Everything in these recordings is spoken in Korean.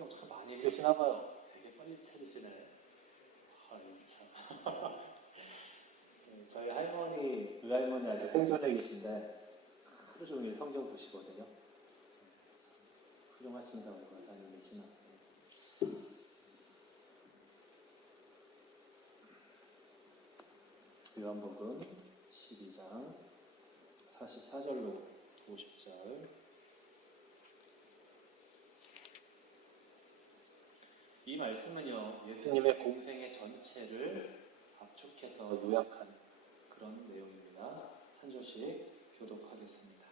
성경 참 많이 읽으시나 봐요. 되게 빨리 찾으시네. 아유, 참. 저희 할머니, 외할머니 아직 생존해 계신데 하루 종일 성경 보시거든요. 훌륭하십니다, 우리 권사님이시나. 요한복음 12장 44절로 50절. 이 말씀은요, 예수님의 공생의 전체를 압축해서 요약한 그런 내용입니다. 한 절씩 교독하겠습니다.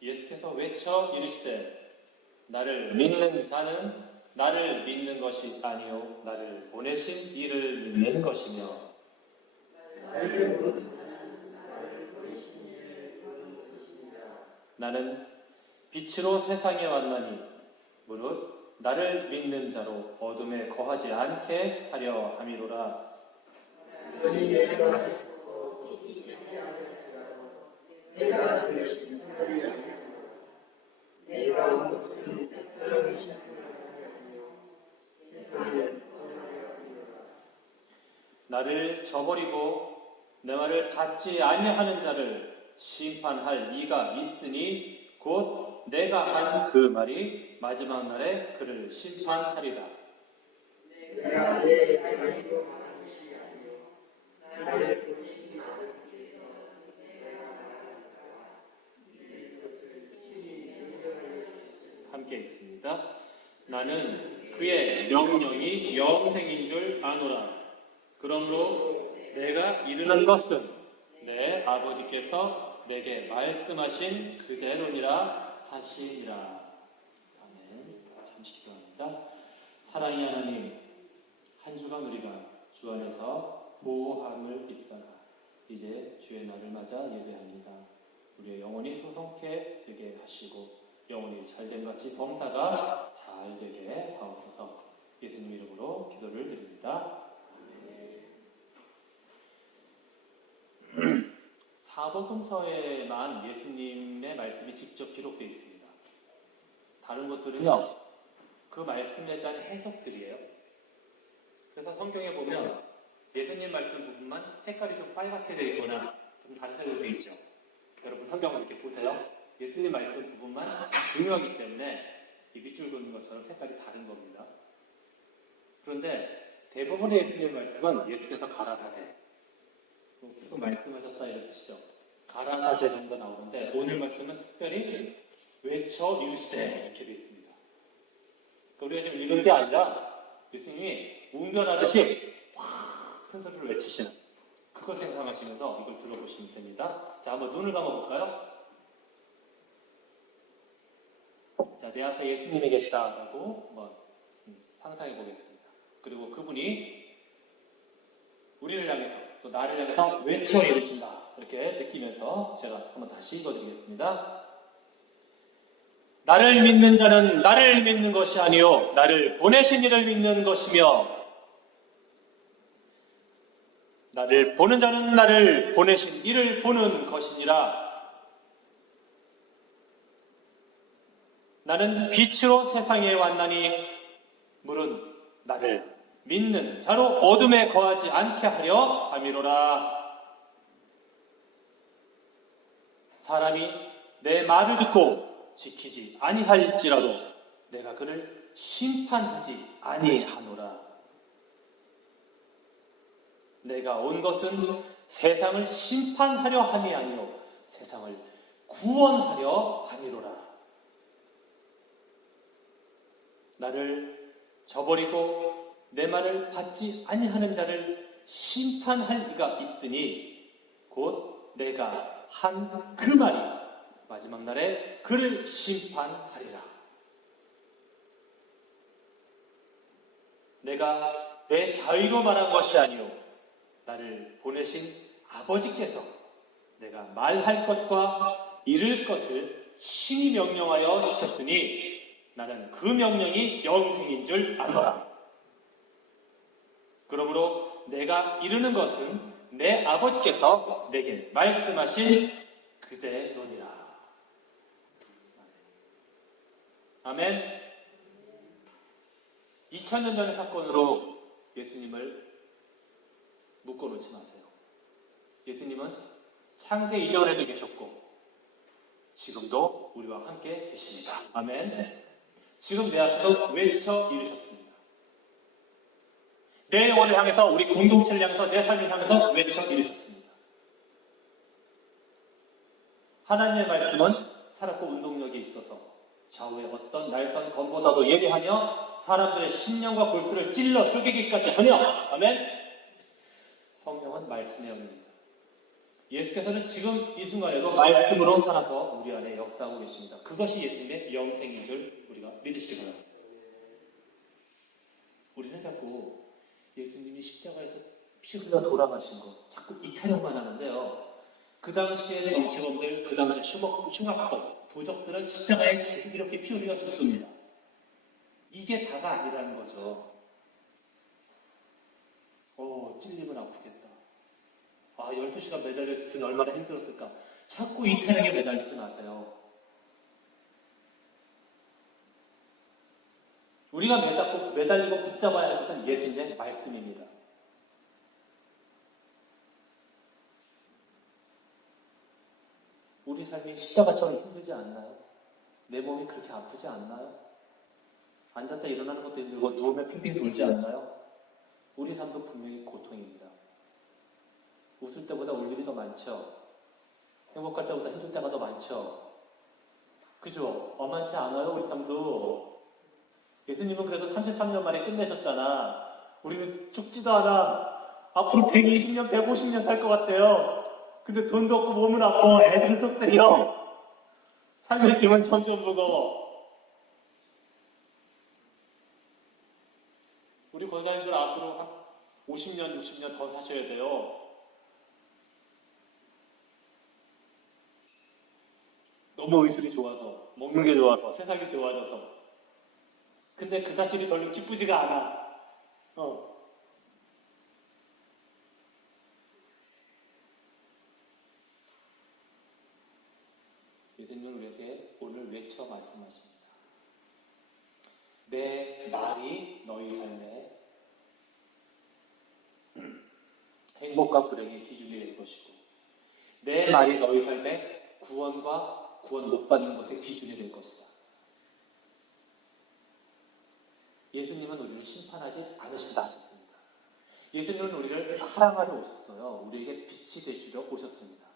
예수께서 외쳐 이르시되 나를 믿는 자는 나를 믿는 것이 아니요 나를 보내신 이를 믿는 것이며 나는 빛으로 세상에 왔나니 무릇 나를 믿는 자로 어둠에 거하지 않게 하려 함이로라. 나를 저버리고 내 말을 받지 아니하는 자를 심판할 이가 있으니 곧 내가 한 그 말이 마지막 날에 그를 심판하리라. 내가 내 자리로 가는 것이 아니요 나를 보내신 아버지께서 함께 있습니다. 나는 그의 명령이 영생인 줄 아노라. 그러므로 내가 이르는 것은 내 아버지께서 내게 말씀하신 그대로니라 하시니라. 아멘. 잠시 기도합니다. 사랑의 하나님, 한 주간 우리가 주 안에서 보호함을 입다가 이제 주의 날을 맞아 예배합니다. 우리의 영혼이 소성케 되게 하시고 영혼이 잘된 같이 범사가 잘 되게 하옵소서. 예수님 이름으로 기도를 드립니다. 사복음서에만 예수님의 말씀이 직접 기록되어 있습니다. 다른 것들은요, 그 말씀에 대한 해석들이에요. 그래서 성경에 보면 예수님 말씀 부분만 색깔이 좀 빨갛게 되어 있거나 좀 다른 색으로 되어 있죠. 여러분 성경을 이렇게 보세요. 예수님 말씀 부분만 중요하기 때문에 이 밑줄 긋는 것처럼 색깔이 다른 겁니다. 그런데 대부분의 예수님 말씀은 예수께서 가라사대 계속 말씀하셨다 이런 뜻이죠. 가라사대 정도 나오는데 오늘 말씀은 특별히 외쳐 이르시되 이렇게 되어 있습니다. 우리가 지금 읽는 게 아니라 예수님이 운변하듯이 확 큰 소리로 외치시는 그걸 생각하시면서 이걸 들어보시면 됩니다. 자, 한번 눈을 감아볼까요? 자, 내 앞에 예수님이 계시다라고 한번 상상해 보겠습니다. 그리고 그분이 우리를 향해서 또 나를 향해서 외쳐 이르신다. 이렇게 느끼면서 제가 한번 다시 읽어드리겠습니다. 나를 믿는 자는 나를 믿는 것이 아니요 나를 보내신 이를 믿는 것이며 나를 보는 자는 나를 보내신 이를 보는 것이니라. 나는 빛으로 세상에 왔나니 무릇 나를 믿는 자로 어둠에 거하지 않게 하려 함이로라. 사람이 내 말을 듣고 지키지 아니할지라도 내가 그를 심판하지 아니하노라. 내가 온 것은 세상을 심판하려 함이 아니요 세상을 구원하려 함이로라. 나를 저버리고 내 말을 받지 아니하는 자를 심판할 이가 있으니 곧 내가 한 그 말이 마지막 날에 그를 심판하리라. 내가 내 자의로 말한 것이 아니요 나를 보내신 아버지께서 내가 말할 것과 이룰 것을 신이 명령하여 주셨으니 나는 그 명령이 영생인 줄 아노라. 그러므로 내가 이루는 것은 내 아버지께서 내게 말씀하신 그대로니라. 아멘. 2000년 전의 사건으로 예수님을 묶어놓지 마세요. 예수님은 창세 이전에도 계셨고 지금도 우리와 함께 계십니다. 아멘. 지금 내 앞에서 외쳐 이르셨습니다. 내 영혼을 향해서, 우리 공동체를 향해서, 내 삶을 향해서 외쳐 이르셨습니다. 하나님의 말씀은 살았고 운동력이 있어서 좌우의 어떤 날선 검보다도 예리하며 사람들의 심령과 골수를 찔러 쪼개기까지 하며, 아멘. 성령은 말씀의 영입니다. 예수께서는 지금 이 순간에도 말씀으로 살아서 우리 안에 역사하고 계십니다. 그것이 예수님의 영생인 줄 우리가 믿으시기 바랍니다. 우리는 자꾸 예수님이 십자가에서 피 흘려 돌아가신 거 자꾸 이타령만 하는데요. 그 당시의 정치범들, 그 당시의 흉악범, 도적들은 십자가에 이렇게 피 흘려 죽습니다. 이게 다가 아니라는 거죠. 찔리면 아프겠다. 12시간 매달려 있으면 얼마나 힘들었을까. 자꾸 이타령에 매달리지 마세요. 우리가 매달리고 붙잡아야 할 것은 예수님의 말씀입니다. 우리 삶이 십자가처럼 힘들지 않나요? 내 몸이 그렇게 아프지 않나요? 앉았다 일어나는 것도 힘들고 누우면 핑핑 돌지 않나요? 우리 삶도 분명히 고통입니다. 웃을 때보다 울 일이 더 많죠. 행복할 때보다 힘들 때가 더 많죠. 그죠? 만만치 않아요, 우리 삶도. 예수님은 그래도 33년 만에 끝내셨잖아. 우리는 죽지도 않아. 앞으로 120년, 150년 살 것 같대요. 근데 돈도 없고 몸은 아파. 애들은 속쓰려. 삶의 짐은 점점 무거워. 우리 권사님들 앞으로 한 50년, 60년 더 사셔야 돼요. 너무 의술이 좋아서, 먹는 게 좋아서, 세상이 좋아져서. 근데 그 사실이 별로 기쁘지가 않아. 예수님은 우리에게 오늘 외쳐 말씀하십니다. 내 말이 너희 삶에 행복과 불행의 기준이 될 것이고, 내 말이 너희 삶에 구원과 구원 못 받는 것의 기준이 될 것이다. 예수님은 우리를 심판하지 않으신다 하셨습니다. 예수님은 우리를 사랑하러 오셨어요. 우리에게 빛이 되시려 오셨습니다.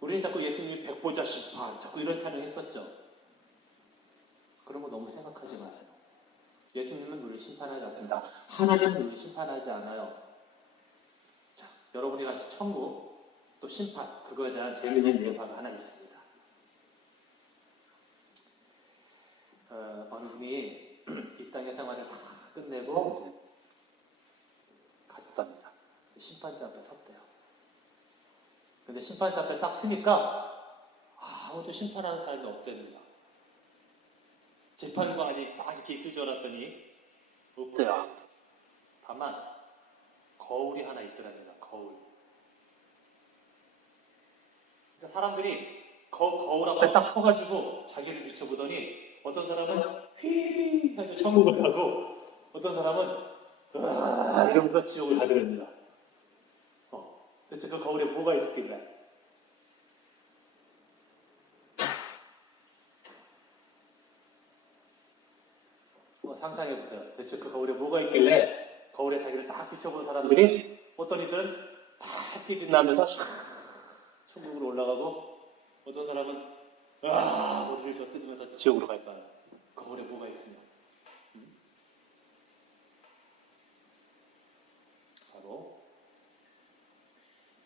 우리는 자꾸 예수님이 백보자 심판, 자꾸 이런 찬양했었죠. 그런 거 너무 생각하지 마세요. 예수님은 우리를 심판하지 않습니다. 하나님은 우리를 심판하지 않아요. 자, 여러분이 가신 천국, 또 심판, 그거에 대한 재미있는 예화가 하나 있습니다. 어느 분이 이 땅의 생활을 다 끝내고 이제 가셨답니다. 심판대 앞에 섰대요. 근데 심판대 앞에 딱 서니까 아무도 심판하는 사람이 없답니다. 재판관이 딱 이렇게 있을 줄 알았더니 없대요. 다만 거울이 하나 있더랍니다. 거울. 그러니까 사람들이 거울 앞에 딱 서가지고 자기를 비춰보더니 어떤 사람은 휘 해서 천국을 가고 어떤 사람은 으아 이러면서 지옥을 가더랍니다. 대체 그 거울에 뭐가 있었길래? 상상해보세요. 대체 그 거울에 뭐가 있길래 거울에 자기를 딱 비춰본 사람들이 어떤 이들은 밝게 빛나면서 천국으로 올라가고 어떤 사람은 머리를 젖뜯으면서 지옥으로 갈까요? 거울에 뭐가 있으면? 바로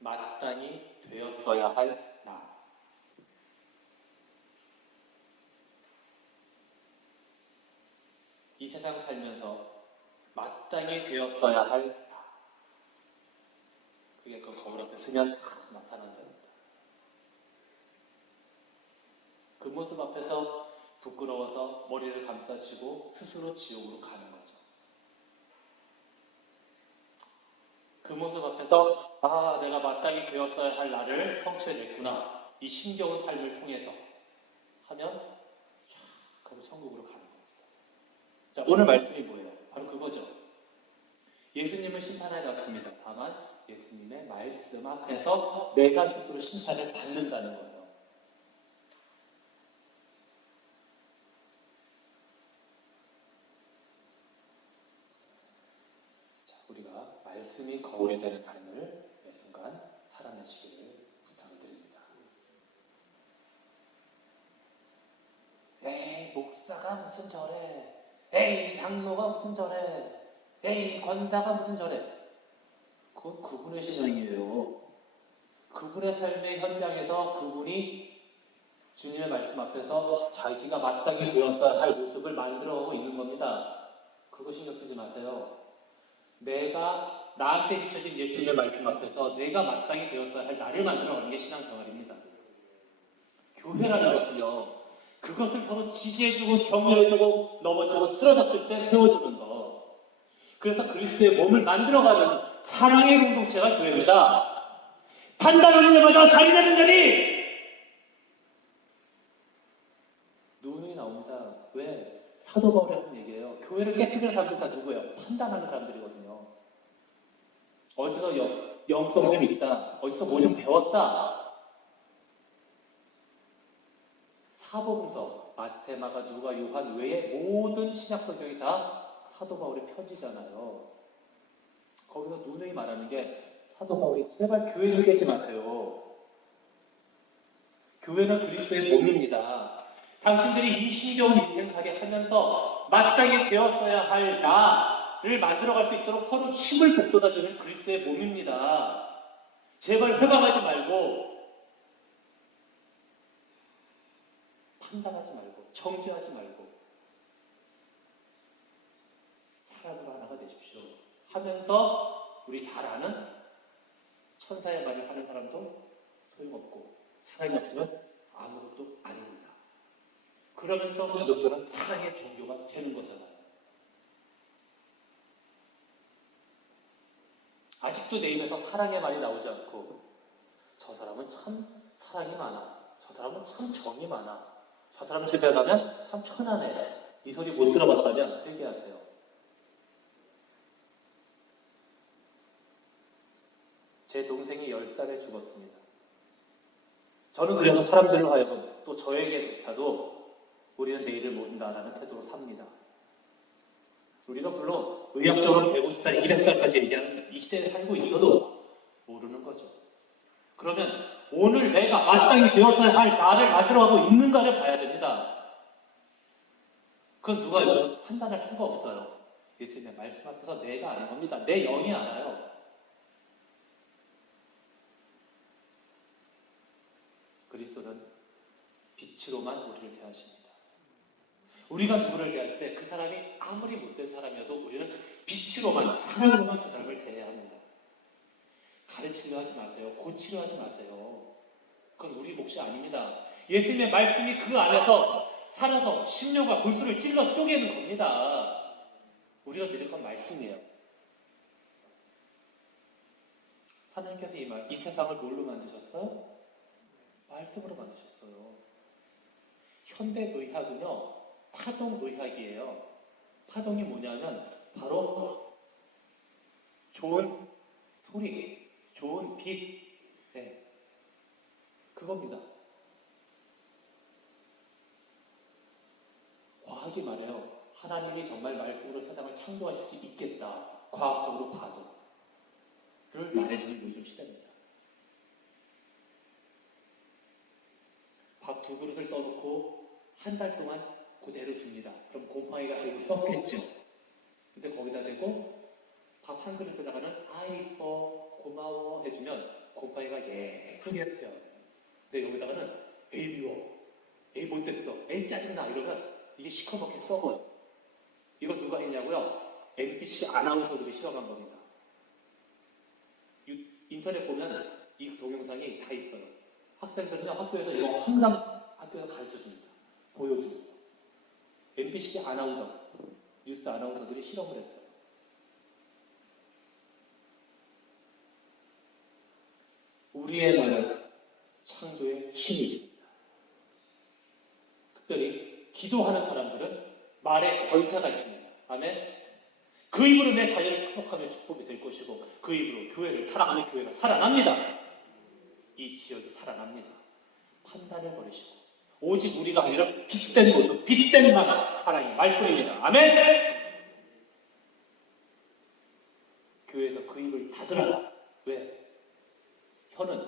마땅히 되었어야 할 나. 이 세상 살면서 마땅히 되었어야 할 나. 그게 그 거울 앞에 서면 나타난답니다. 그 모습 앞에서 부끄러워서 머리를 감싸쥐고 스스로 지옥으로 가는 거죠. 그 모습 앞에서 내가 마땅히 되었어야 할 나를 성취해냈구나. 이 힘겨운 삶을 통해서 하면 하고 천국으로 가는 겁니다. 자, 오늘 말씀이 뭐예요? 바로 그거죠. 예수님을 심판하지 않습니다. 다만 예수님의 말씀 앞에서 내가 스스로 심판을 받는다는 거예요. 자, 우리가 말씀이 거울이 되는 삶을 매 순간 살아내시기를 부탁을 드립니다. 에이, 목사가 무슨 저래. 에이, 장로가 무슨 저래. 에이, 권사가 무슨 저래. 그건 그분의 신앙이에요. 그분의 삶의 현장에서 그분이 주님의 말씀 앞에서 자기가 마땅히 되었어야 할 모습을 만들어가고 있는 겁니다. 그거 신경 쓰지 마세요. 내가 나한테 비춰진 예수님의 말씀 앞에서 내가 마땅히 되었어야 할 나를 만들어가는 게 신앙생활입니다. 교회라는 것은요, 그것을 서로 지지해주고 격려해주고 넘어지고 쓰러졌을 때 세워주는 거. 그래서 그리스도의 몸을 만들어가는 사랑의 공동체가 교회입니다. 판단하는 자마다 살인하는 자니 눈이 나옵니다. 왜? 사도 바울이 하는 얘기예요. 교회를 깨뜨리는 사람들 다 누구예요? 판단하는 사람들이거든요. 어디서 영성 좀 있다. 어디서 뭐 좀 배웠다. 사복음서, 마태, 마가, 누가, 요한 외에 모든 신약 성경이 다 사도 바울의 편지잖아요. 거기서 누누이 말하는 게 사도 바울이 제발 교회 좀 깨지 마세요. 교회는 그리스도의 몸입니다. 당신들이 이 힘겨운 인생 살게 하면서 마땅히 되었어야 할 나를 만들어갈 수 있도록 서로 힘을 북돋아주는 그리스도의 몸입니다. 제발 회방하지 말고 판단하지 말고 정죄하지 말고 사람으로 하나가 되십시오 하면서 우리 잘 아는 천사의 말을 하는 사람도 소용없고 사랑이 없으면 아무것도 아닙니다. 그러면서 기독교는 사랑의 종교가 되는 거잖아요. 아직도 내 입에서 사랑의 말이 나오지 않고 저 사람은 참 사랑이 많아. 저 사람은 참 정이 많아. 저 사람 집에 가면 참 편안해. 이 소리 못 들어봤다면 회개하세요. 제 동생이 10살에 죽었습니다. 저는 그래서 사람들로 하여금 또 저에게조차도 우리는 내일을 모른다라는 태도로 삽니다. 우리가 물론 의학적으로 150살, 200살까지 얘기하는 이 시대에 살고 있어도 모르는 거죠. 그러면 오늘 내가 마땅히 되었어야 할 나를 만들어가고 있는가를 봐야 됩니다. 그건 누가 여기서 판단할 수가 없어요. 예수님의 말씀 앞에서 내가 아는 겁니다. 내 영이 알아요. 그리스도는 빛으로만 우리를 대하십니다. 우리가 누구를 대할 때 그 사람이 아무리 못된 사람이어도 우리는 빛으로만, 사랑으로만 그 사람을 대해야 합니다. 가르치려 하지 마세요. 고치려 하지 마세요. 그건 우리 몫이 아닙니다. 예수님의 말씀이 그 안에서 살아서 심령과 골수를 찔러 쪼개는 겁니다. 우리가 믿을 건 말씀이에요. 하나님께서 이 세상을 뭘로 만드셨어요? 말씀으로 만드셨어요. 현대의학은요, 파동의학이에요. 파동이 뭐냐면 바로 좋은 소리, 좋은 빛, 네. 그겁니다. 과학이 말해요. 하나님이 정말 말씀으로 세상을 창조하실 수 있겠다. 과학적으로 봐도. 를 말해주는 요즘 시대입니다. 밥 2그릇을 떠놓고 한 달 동안 그대로 둡니다. 그럼 곰팡이가 되고 썩겠죠. 근데 거기다 대고 밥 1그릇에다가는 이뻐, 고마워 해주면 곰팡이가 예쁘게 펴요. 근데 여기다가는 에이 미워, 에이 못됐어, 에이 짜증나 이러면 이게 시커멓게 썩어요. 이거 누가 했냐고요? MBC 아나운서들이 실험한 겁니다. 인터넷 보면 이 동영상이 다 있어요. 학생들은요, 학교에서 이거 항상 학교에서 가르쳐줍니다. 보여줍니다. MBC 아나운서, 뉴스 아나운서들이 실험을 했어요. 우리의 말은 창조에 힘이 있습니다. 특별히 기도하는 사람들은 말에 권세가 있습니다. 아멘. 그 입으로 내 자녀를 축복하면 축복이 될 것이고 그 입으로 교회를 사랑하면 교회가 살아납니다. 이 지역이 살아납니다. 판단을 버리시고 오직 우리가 아니라 빛된 모습, 빛된 사랑이 말뿐입니다. 아멘. 교회에서 그 입을 닫으라. 왜? 혀는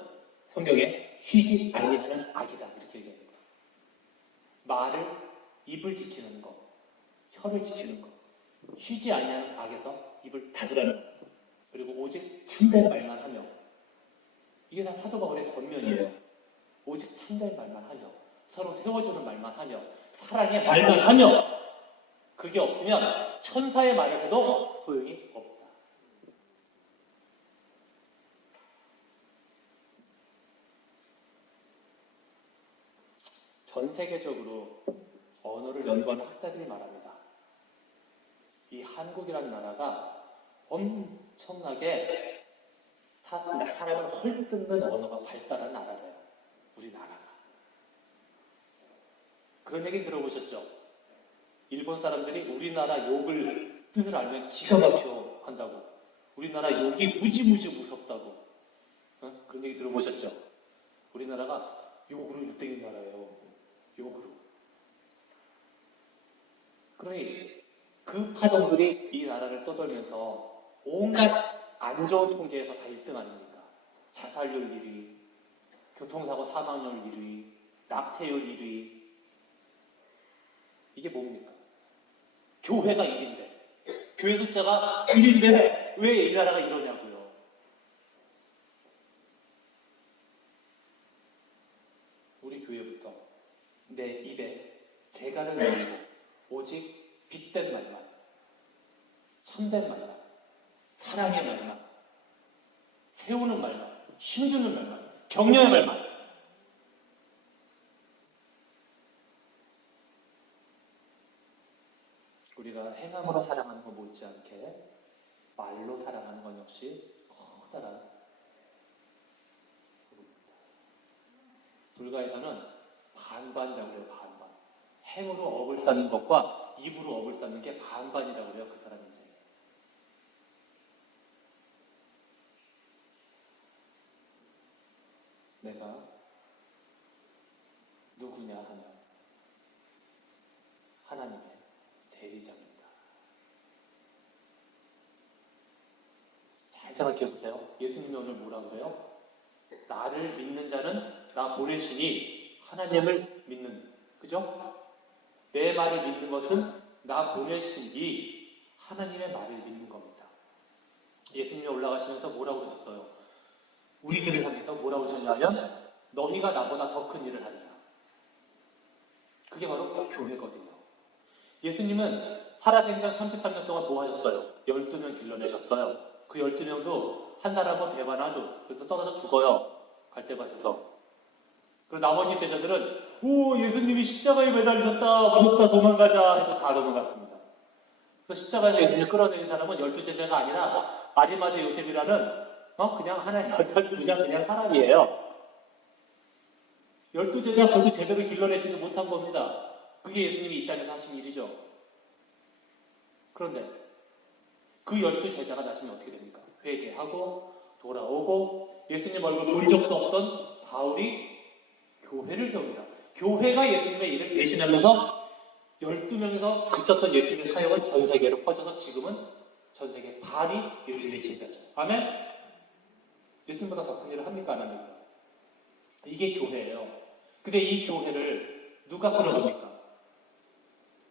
성경에 쉬지 아니하는 악이다 이렇게 얘기합니다. 말을, 입을 지키는 것, 혀를 지키는 것, 쉬지 아니하는 악에서 입을 닫으라는 것. 그리고 오직 참된 말만 하며, 이게 다 사도 바울의 권면이에요. 오직 참된 말만 하며, 서로 세워주는 말만 하며, 사랑의 말만 하며, 그게 없으면 천사의 말을 해도 소용이 없다. 전 세계적으로 언어를 연구하는 학자들이 말합니다. 이 한국이라는 나라가 엄청나게 사람을 헐뜯는 언어가 발달한 나라래요. 우리나라가. 그런 얘기 들어보셨죠? 일본 사람들이 우리나라 욕을 뜻을 알면 기가 막혀 한다고. 우리나라 욕이 무지무지 무섭다고. 그런 얘기 들어보셨죠? 우리나라가 욕으로 1등인 나라예요. 욕으로. 그러니 그 파동들이 이 나라를 떠돌면서 온갖 안 좋은 통계에서 다 1등 아닙니까? 자살률 1위, 교통사고 사망률 1위, 낙태율 1위. 이게 뭡니까? 교회가 1인데, 교회 숫자가 1인데 왜 이 나라가 이러냐고요. 우리 교회부터 내 입에 재갈을 내리고 오직 빛된 말만, 참된 말만, 사랑의 말만, 세우는 말만, 힘주는 말만, 격려의 말만. 우리가 행함으로 사랑하는 것 못지않게 말로 사랑하는 것 역시 커다란 부분입니다. 불가에서는 반반이라고 그래요. 반반. 행으로 업을 쌓는 것과 입으로 업을 쌓는 게 반반이라고 그래요. 그 사람 인생에. 내가 누구냐 하면 하나님의 대리자입니다. 잘 생각해 보세요. 예수님이 오늘 뭐라 그래요? 나를 믿는 자는 나 보내시니 하나님을 믿는, 그죠? 내 말을 믿는 것은 나 보내신 이 하나님의 말을 믿는 겁니다. 예수님이 올라가시면서 뭐라고 그러셨어요? 우리들을 향해서 뭐라고 하셨냐면 너희가 나보다 더 큰 일을 하리라. 그게 바로 교회거든요. 예수님은 살아생전 33년 동안 뭐 하셨어요? 12명 길러내셨어요. 그 12명도 한 사람은 배반하죠. 그래서 떠나서 죽어요. 갈대밭에서. 그리고 나머지 제자들은 오, 예수님이 십자가에 매달리셨다, 무섭다, 도망가자 해서 다 도망갔습니다. 그래서 십자가에서 예수님을 끌어내린 사람은 12제자가 아니라 아리마대 요셉이라는 그냥 하나의 어떤 부자 그냥 사람이에요. 12제자 그것도 제대로 길러내지도 못한 겁니다. 그게 예수님이 이 땅에서 하신 일이죠. 그런데 그 12제자가 나중에 어떻게 됩니까? 회개하고 돌아오고 예수님 얼굴 본 적도 없던 바울이 교회를 세웁니다. 교회가 예수님의 일을 대신하면서 12명에서 그쳤던 예수님의 사역은 전 세계로 퍼져서 지금은 전 세계 반이 예수님의 제자죠. 아멘? 예수님보다 더 큰 일을 합니까? 안 합니까? 이게 교회예요. 근데 이 교회를 누가 끌어갑니까?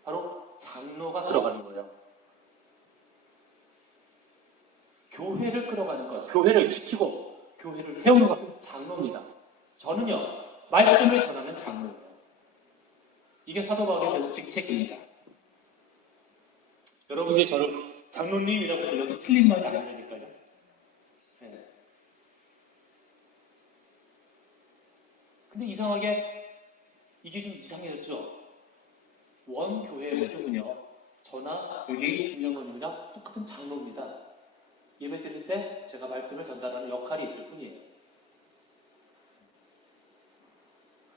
바로 장로가 끌어가는 거예요. 교회를 끌어가는 것, 교회를 지키고 교회를 세우는 것은 장로입니다. 저는요, 말씀을 전하는 장로예요. 이게 사도 바울의 직책입니다. 여러분들이 저를 장로님이라고 불러도 틀린 말이 아니라니까요. 네. 근데 이상하게 이게 좀 이상해졌죠. 원교회의 모습은요, 저나 여기 김영건님이나 똑같은 장로입니다. 예배 드릴 때 제가 말씀을 전달하는 역할이 있을 뿐이에요.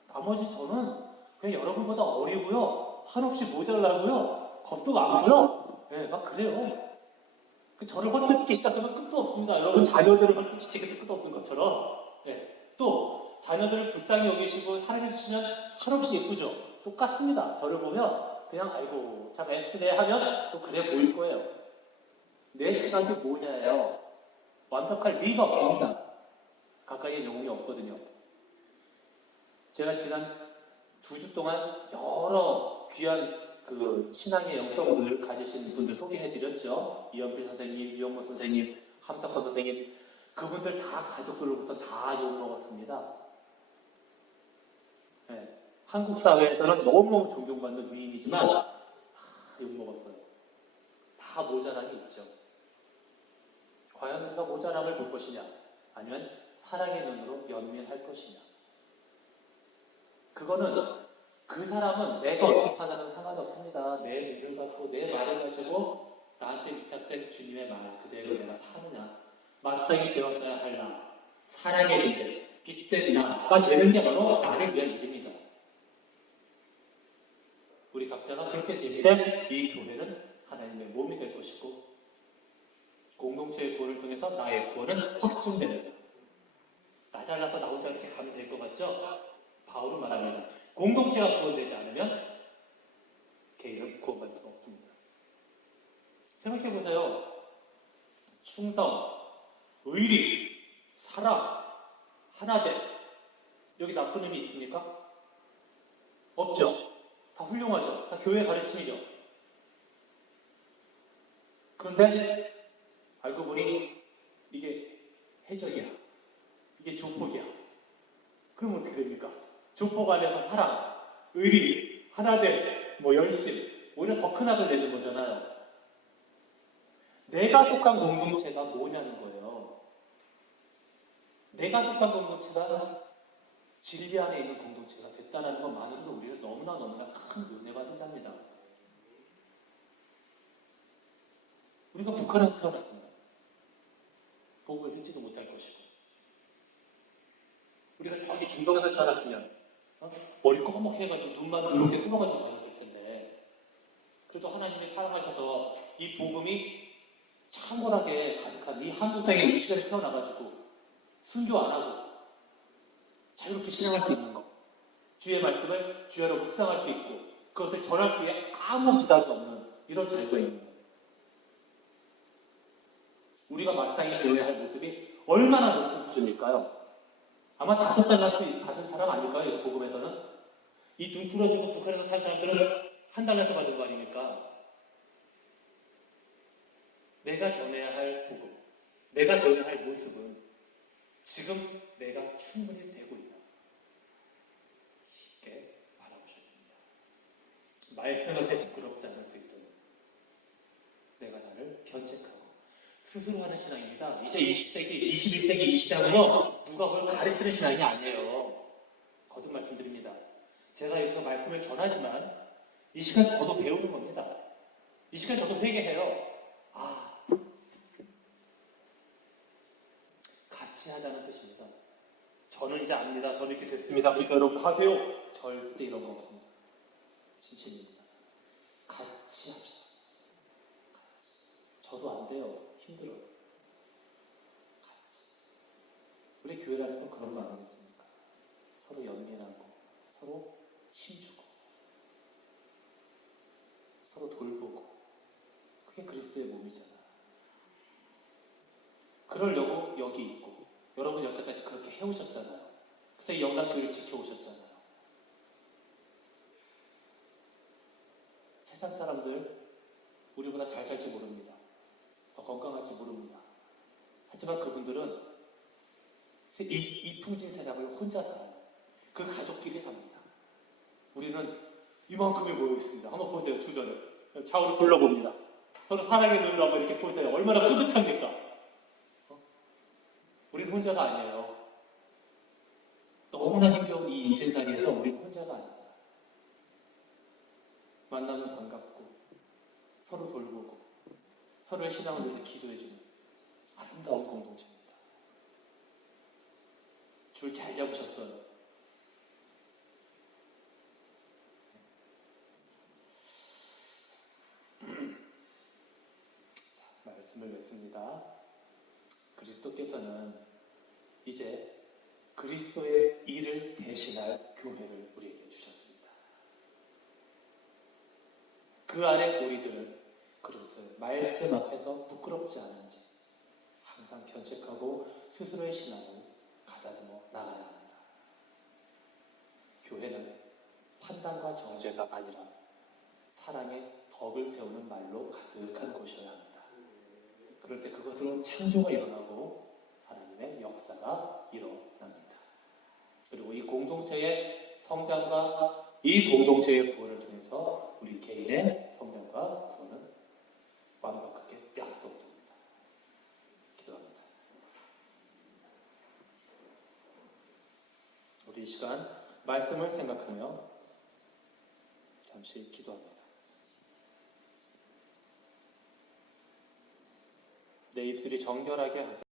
나머지 저는 그냥 여러분보다 어리고요, 한없이 모자라고요, 겁도 많고요. 네, 막 그래요. 저를 헛듣기 시작하면 끝도 없습니다. 여러분 자녀들을 헛듣기 시작해도 끝도 없는 것처럼 또 자녀들을 불쌍히 여기시고 사랑해주시면 한없이 예쁘죠. 똑같습니다. 저를 보면 그냥 아이고 참 애쓰네 하면 또 그래 보일 거예요. 내 시각이 뭐냐예요. 완벽할 리가 없습니다. 가까이에 영웅이 없거든요. 제가 지난 2주 동안 여러 귀한 신앙의 영성을 가지신 분들 소개해드렸죠. 이현필 선생님, 이영모 선생님, 함석헌 선생님. 그분들 다 가족들로부터 다 욕먹었습니다. 네. 한국 사회에서는 너무너무 존경받는 위인이지만 다 욕먹었어요. 다 모자람이 있죠. 과연 우리가 모자람을 볼 것이냐 아니면 사랑의 눈으로 연민할 것이냐. 그거는 그 사람은 내가 어떻게 하자는 상관없습니다. 내 눈을 갖고 내 말을 가지고 나한테 부탁된 주님의 말 그대로 내가 사느냐 마땅히 되었어야 할 나, 사랑의 존재, 빛된 나가 되는 게 바로 나를 위한 일입니다. 우리 각자가 그렇게 될 때 이 교회는 하나님의 몸이 될 것이고 공동체의 구원을 통해서 나의 구원은 확증됩니다. 나 잘나서 나 혼자 이렇게 가면 될 것 같죠? 바울은 말합니다. 공동체가 구원되지 않으면 개인은 구원받을 수 없습니다. 생각해보세요. 충성, 의리, 사랑, 하나됨. 여기 나쁜 의미 있습니까? 없죠. 다 훌륭하죠. 다 교회의 가르침이죠. 그런데 알고 보니 이게 해적이야. 이게 조폭이야. 그럼 어떻게 됩니까? 조폭 안에서 사랑, 의리, 하나됨, 열심, 오히려 더 큰 악을 내는 거잖아요. 내가 속한 공동체가 뭐냐는 거예요. 내가 속한 공동체가 진리 안에 있는 공동체가 됐다는 것만으로도 우리는 너무나 큰 은혜가 된답니다. 우리가 북한에서 태어났습니다. 복음을 듣지도 못할 것이고 우리가 저기 중동에서 태어났으면 머리 꺼먹게 해가지고 눈만 이렇게 뚫어가지고 다녔을 텐데 그래도 하나님이 사랑하셔서 이 복음이 창궐하게 가득한 이 한국 땅에 이 시간에 태어나가지고 순교 안 하고 자유롭게 신앙할 수 있는 것, 주의 말씀을 주야로 묵상할 수 있고 그것을 전할 수 있는 아무 부담도 없는 이런 자유가 있는 것. 우리가 마땅히 배워야 할 모습이 얼마나 높은 수준일까요? 아마 5달란트 받은 사람 아닐까요? 이 복음에서는? 이 눈 부러지고 북한에서 산 사람들은 1달란트 받은 거 아닙니까? 내가 전해야 할 복음, 내가 전해야 할 모습은 지금 내가 충분히 되고 있다. 쉽게 바라보셔야 됩니다. 말씀 앞에 부끄럽지 않을 수 있도록 내가 나를 견책하고 스스로 하는 신앙입니다. 이제 20세기, 21세기, 20세기로 누가 뭘 가르치는 신앙이 아니에요. 거듭 말씀드립니다. 제가 여기서 말씀을 전하지만 이 시간 저도 배우는 겁니다. 이 시간 저도 회개해요. 같이 하자는 뜻입니다. 저는 이제 압니다. 저는 이렇게 됐습니다. 그러니까 여러분 하세요. 절대 이런 거 없습니다. 진심입니다. 같이 합시다. 저도 안 돼요. 힘들어요. 같이. 우리 교회라는 건 그런 거 아니겠습니까? 서로 연민하고 서로 힘주고 서로 돌보고 그게 그리스도의 몸이잖아요. 그러려고 여기 있고 여러분 여태까지 그렇게 해오셨잖아요. 그래서 이 영락교회를 지켜오셨잖아요. 세상 사람들 우리보다 잘 살지 모릅니다. 더 건강할지 모릅니다. 하지만 그분들은 이 풍진 세상을 혼자 살아요. 그 가족끼리 삽니다. 우리는 이만큼이 모여 있습니다. 한번 보세요. 주변을. 좌우로 둘러봅니다. 서로 사랑의 눈으로 한번 이렇게 보세요. 얼마나 뿌듯합니까? 우리는 혼자가 아니에요. 너무나 힘겨운 이 인생살이에서 우리는 혼자가 아닙니다. 만나면 반갑고 서로 돌보고 서로의 신앙을 위해 기도해주는 아름다운 공동체입니다. 줄 잘 잡으셨어요. 말씀을 맺습니다. 그리스도께서는 이제 그리스도의 일을 대신할 교회를 우리에게 주셨습니다. 그 안에 우리들은 그리스도의 말씀 앞에서 부끄럽지 않은지 항상 견책하고 스스로의 신앙을 가다듬어 나가야 합니다. 교회는 판단과 정죄가 아니라 사랑의 덕을 세우는 말로 가득한 곳이어야 합니다. 그럴 때 그것으로 창조가 일어나고 하나님의 역사가 일어납니다. 그리고 이 공동체의 성장과 이 공동체의 구원을 통해서 우리 개인의 성장과 구원은 완벽하게 약속됩니다. 기도합니다. 우리 이 시간 말씀을 생각하며 잠시 기도합니다. 내 입술이 정결하게 하소서.